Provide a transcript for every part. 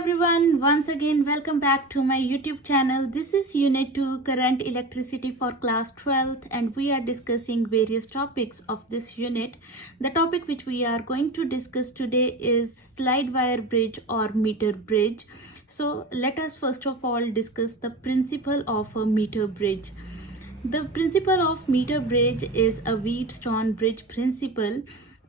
everyone, once again welcome back to my YouTube channel. This is Unit 2 Current Electricity for class 12th and we are discussing various topics of this unit. The topic which we are going to discuss today is slide wire bridge or meter bridge. So let us first of all discuss the principle of a meter bridge. The principle of meter bridge is a wheatstone bridge principle.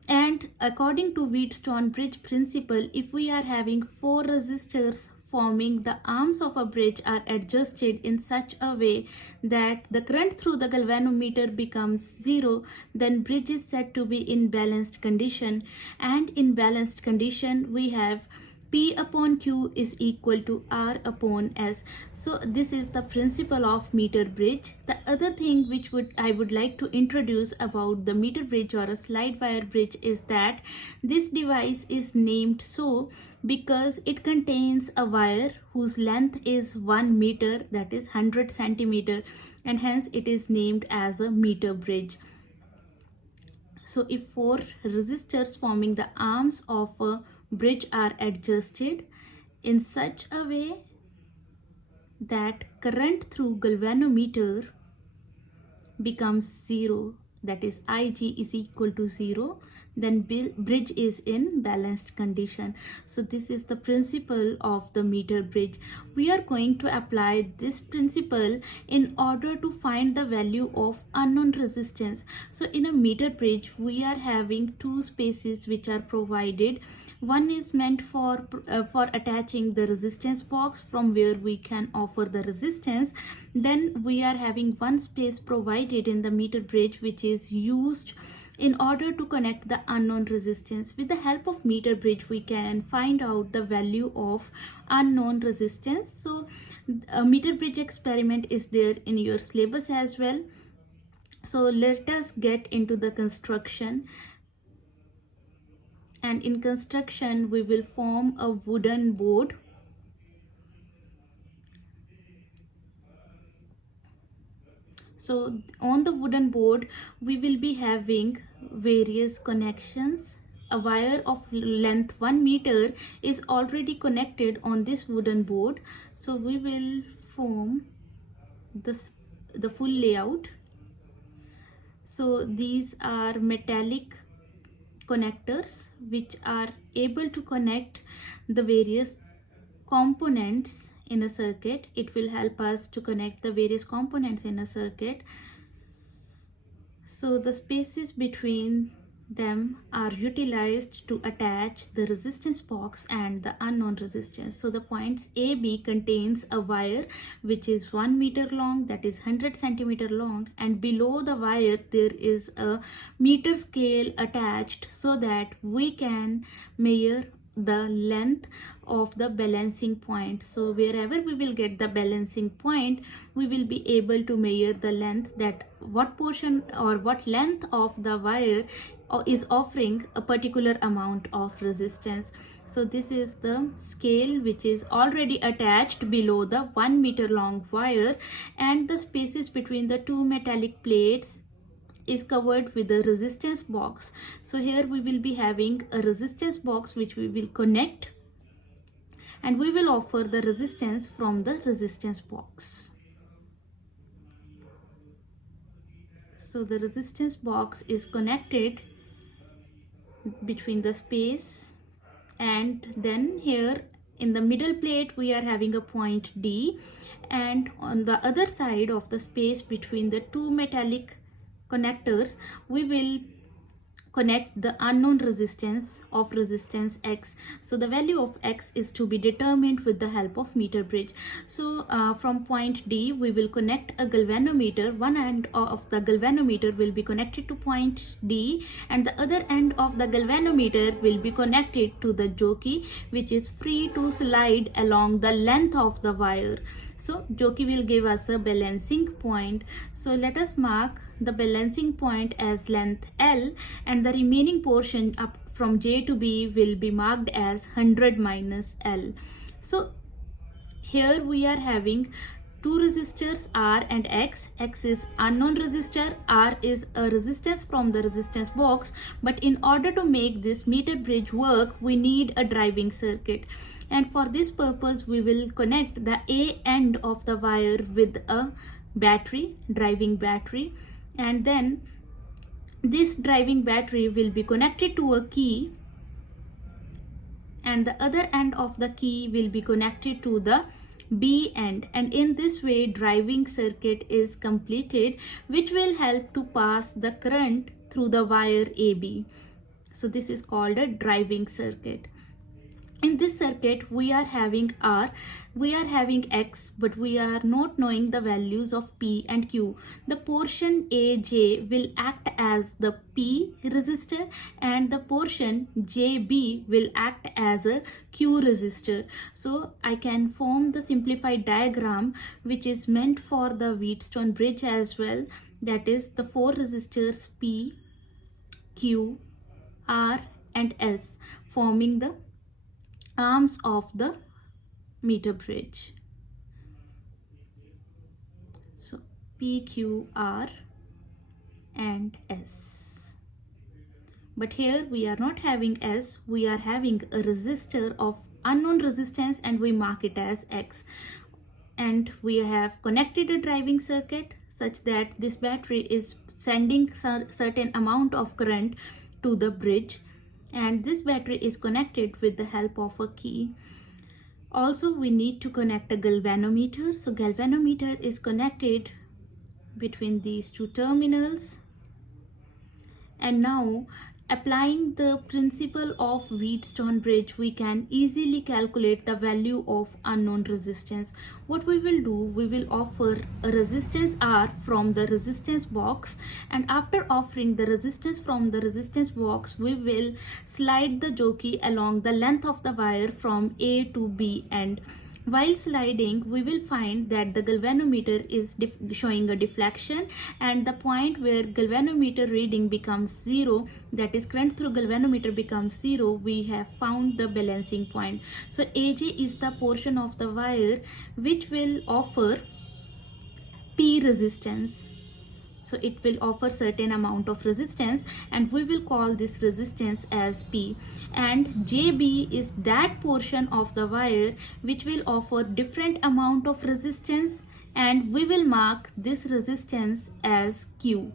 And according to wheatstone bridge principle, if we are having four resistors forming, the arms of a bridge are adjusted in such a way that the current through the galvanometer becomes zero, then bridge is said to be in balanced condition. And in balanced condition, we have P upon Q is equal to R upon S. So this is the principle of meter bridge. The other thing which I would like to introduce about the meter bridge or a slide wire bridge is that this device is named so because it contains a wire whose length is 1 meter, that is 100 centimeter, and hence it is named as a meter bridge. So if four resistors forming the arms of a bridge are adjusted in such a way that current through galvanometer becomes zero, that is Ig is equal to 0, then bridge is in balanced condition. So this is the principle of the meter bridge. We are going to apply this principle in order to find the value of unknown resistance. So in a meter bridge, we are having two spaces which are provided. One is meant for attaching the resistance box from where we can offer the resistance. Then we are having one space provided in the meter bridge which is used in order to connect the unknown resistance. With the help of meter bridge, we can find out the value of unknown resistance. So a meter bridge experiment is there in your syllabus as well. So let us get into the construction. And in construction, we will form a wooden board. So on the wooden board, we will be having various connections. A wire of length 1 meter is already connected on this wooden board. So we will form the full layout. So these are metallic connectors which are able to connect the various components in a circuit. It will help us to connect the various components in a circuit. So the spaces between them are utilized to attach the resistance box and the unknown resistance. So the points AB contains a wire which is 1 meter long, that is 100 centimeter long, and below the wire there is a meter scale attached so that we can measure the length of the balancing point. So wherever we will get the balancing point, we will be able to measure the length, that what portion or what length of the wire is offering a particular amount of resistance. So this is the scale which is already attached below the 1 meter long wire, and the spaces between the two metallic plates is covered with a resistance box. So here we will be having a resistance box which we will connect, and we will offer the resistance from the resistance box. So the resistance box is connected between the space, and then here in the middle plate we are having a point D, and on the other side of the space between the two metallic connectors we will connect the unknown resistance of resistance X. So the value of X is to be determined with the help of meter bridge. So from point D we will connect a galvanometer. One end of the galvanometer will be connected to point D, and the other end of the galvanometer will be connected to the jockey which is free to slide along the length of the wire. So jockey will give us a balancing point. So let us mark the balancing point as length L, and the remaining portion up from J to B will be marked as 100 minus L. So here we are having two resistors R and X. X is unknown resistor, R is a resistance from the resistance box. But in order to make this meter bridge work, we need a driving circuit. And for this purpose, we will connect the A end of the wire with a battery, driving battery. And then this driving battery will be connected to a key, and the other end of the key will be connected to the B end, and in this way driving circuit is completed, which will help to pass the current through the wire AB. So this is called a driving circuit. In this circuit, we are having R, we are having X, but we are not knowing the values of P and Q. The portion AJ will act as the P resistor, and the portion JB will act as a Q resistor. So I can form the simplified diagram which is meant for the wheatstone bridge as well. That is the four resistors P, Q, R and S forming the arms of the meter bridge. So P, Q, R and S. But here we are not having S, we are having a resistor of unknown resistance and we mark it as X. And we have connected a driving circuit such that this battery is sending certain amount of current to the bridge, and this battery is connected with the help of a key. Also, we need to connect a galvanometer. So galvanometer is connected between these two terminals. And now, applying the principle of wheatstone bridge, we can easily calculate the value of unknown resistance. What we will do, we will offer a resistance R from the resistance box, and after offering the resistance from the resistance box, we will slide the jockey along the length of the wire from A to B end. While sliding, we will find that the galvanometer is showing a deflection, and the point where galvanometer reading becomes 0, that is current through galvanometer becomes 0, we have found the balancing point. So AJ is the portion of the wire which will offer P resistance. So it will offer certain amount of resistance, and we will call this resistance as P. And JB is that portion of the wire which will offer different amount of resistance, and we will mark this resistance as Q.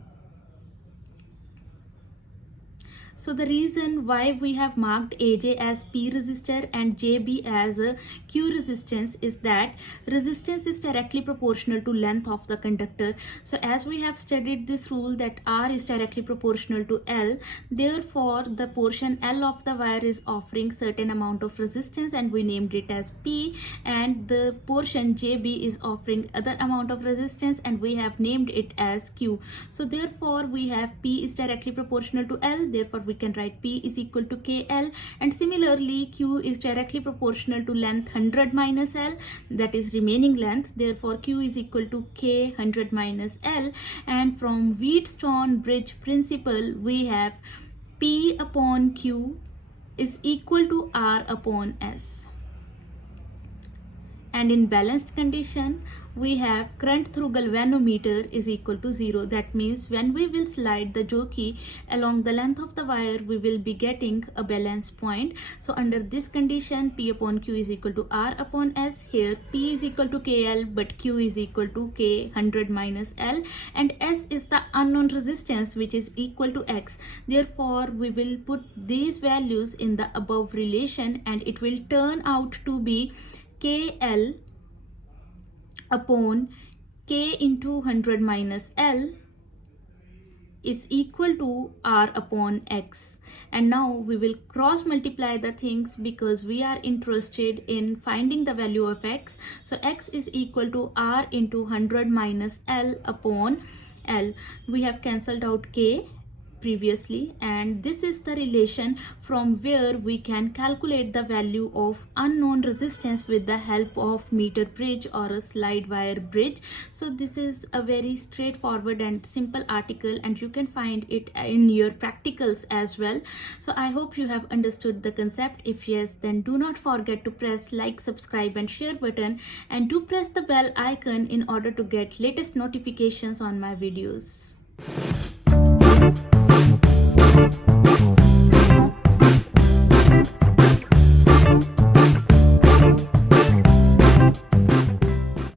So the reason why we have marked AJ as P resistor and JB as a Q resistance is that resistance is directly proportional to length of the conductor. So as we have studied this rule that R is directly proportional to L, therefore the portion L of the wire is offering certain amount of resistance and we named it as P, and the portion JB is offering other amount of resistance and we have named it as Q. So therefore we have P is directly proportional to L, therefore we can write P is equal to KL, and similarly Q is directly proportional to length 100 minus L, that is remaining length, therefore Q is equal to K 100 minus L. And from Wheatstone bridge principle we have P upon Q is equal to R upon S. And in balanced condition we have current through galvanometer is equal to 0. That means when we will slide the jockey along the length of the wire, we will be getting a balance point. So under this condition, P upon Q is equal to R upon S. Here P is equal to KL, but Q is equal to K 100 minus L, and S is the unknown resistance which is equal to X. Therefore we will put these values in the above relation and it will turn out to be KL upon K into 100 minus L is equal to R upon X. And now we will cross multiply the things because we are interested in finding the value of X. So X is equal to R into 100 minus L upon L. We have cancelled out K previously, and this is the relation from where we can calculate the value of unknown resistance with the help of meter bridge or a slide wire bridge. So this is a very straightforward and simple article, and you can find it in your practicals as well. So I hope you have understood the concept. If yes, then do not forget to press like, subscribe and share button, and do press the bell icon in order to get latest notifications on my videos.